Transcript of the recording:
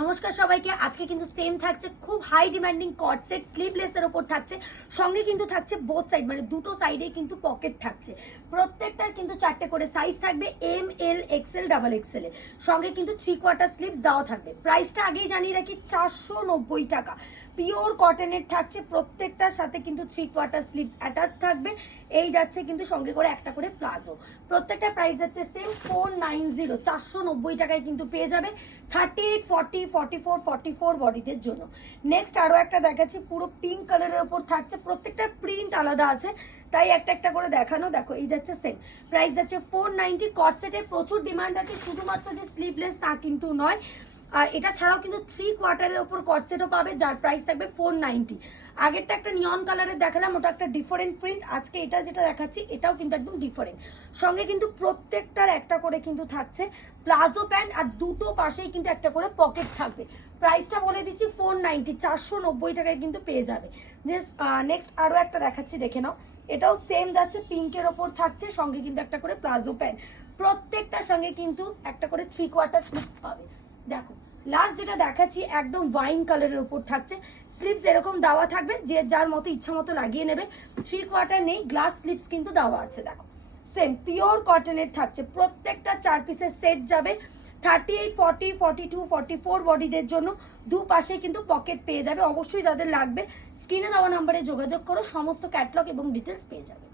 নমস্কার সবাইকে। আজকে কিন্তু সেম থাকছে, খুব হাই ডিমান্ডিং কট সেট স্লিভলেসের ওপর থাকছে। সঙ্গে কিন্তু থাকছে বোথ সাইড, মানে দুটো সাইডে কিন্তু পকেট থাকছে। প্রত্যেকটার কিন্তু 4টে করে সাইজ থাকবে, এম, এল, এক্সেল, ডাবল এক্সেল এ। সঙ্গে কিন্তু 3/4 স্লিভস দেওয়া থাকবে। প্রাইসটা আগেই জানিয়ে রাখি, 490 টাকা। পিওর কটনের থাকছে, প্রত্যেকটার সাথে কিন্তু 3/4 স্লিভস অ্যাটাচ থাকবে। এই যাচ্ছে কিন্তু সঙ্গে করে একটা করে প্লাজো। প্রত্যেকটা প্রাইস যাচ্ছে সেম 490, 490 টাকায় কিন্তু পেয়ে যাবে 38, 40, 44, 44 বডিদের জন্য। নেক্সট আরো একটা দেখাচ্ছি, পুরো পিঙ্ক কালারের ওপর থাকছে। প্রত্যেকটা প্রিন্ট আলাদা আছে, তাই একটা একটা করে দেখানো। দেখো এই যাচ্ছে সেম প্রাইস যাচ্ছে 490। কট সেটের প্রচুর ডিমান্ড আছে, শুধুমাত্র যে স্লিভলেস তা কিন্তু নয়। আর এটা ছাড়াও কিন্তু 3/4 ওপর কট সেটও পাবে, যার প্রাইস থাকবে 490। আগেরটা একটা নিয়ন কালারের দেখালাম, ওটা একটা ডিফারেন্ট প্রিন্ট। আজকে এটা যেটা দেখাচ্ছি এটাও কিন্তু একদম ডিফারেন্ট। সঙ্গে কিন্তু প্রত্যেকটার একটা করে কিন্তু থাকছে প্লাজো প্যান্ট, আর দুটো পাশেই কিন্তু একটা করে পকেট থাকবে। প্রাইসটা বলে দিচ্ছি 490, 490 টাকায় কিন্তু পেয়ে যাবে। নেক্সট আরো একটা দেখাচ্ছি, দেখে নাও। এটাও সেম যাচ্ছে, পিঙ্কের ওপর থাকছে, সঙ্গে কিন্তু একটা করে প্লাজো প্যান্ট। প্রত্যেকটার সঙ্গে কিন্তু একটা করে 3/4 স্লিভস পাবে। দেখো লাস্ট যেটা দেখাচ্ছি একদম ওয়াইন কালারের উপর থাকছে। স্লিভস এরকম দেওয়া থাকবে, যে যার মতো ইচ্ছা মতো লাগিয়ে নেবে। 3/4 নেই, গ্লাস স্লিভস কিন্তু দেওয়া আছে। দেখো সেম পিওর কটনের থাকছে, প্রত্যেকটা 4 পিসের সেট যাবে। 38, 40, 42, 44 বডিদের জন্য দুপাশে কিন্তু পকেট পেয়ে যাবে। অবশ্যই যাদের লাগবে স্ক্রিনে দেওয়া নাম্বারে যোগাযোগ করো, সমস্ত ক্যাটলগ এবং ডিটেলস পেয়ে যাবে।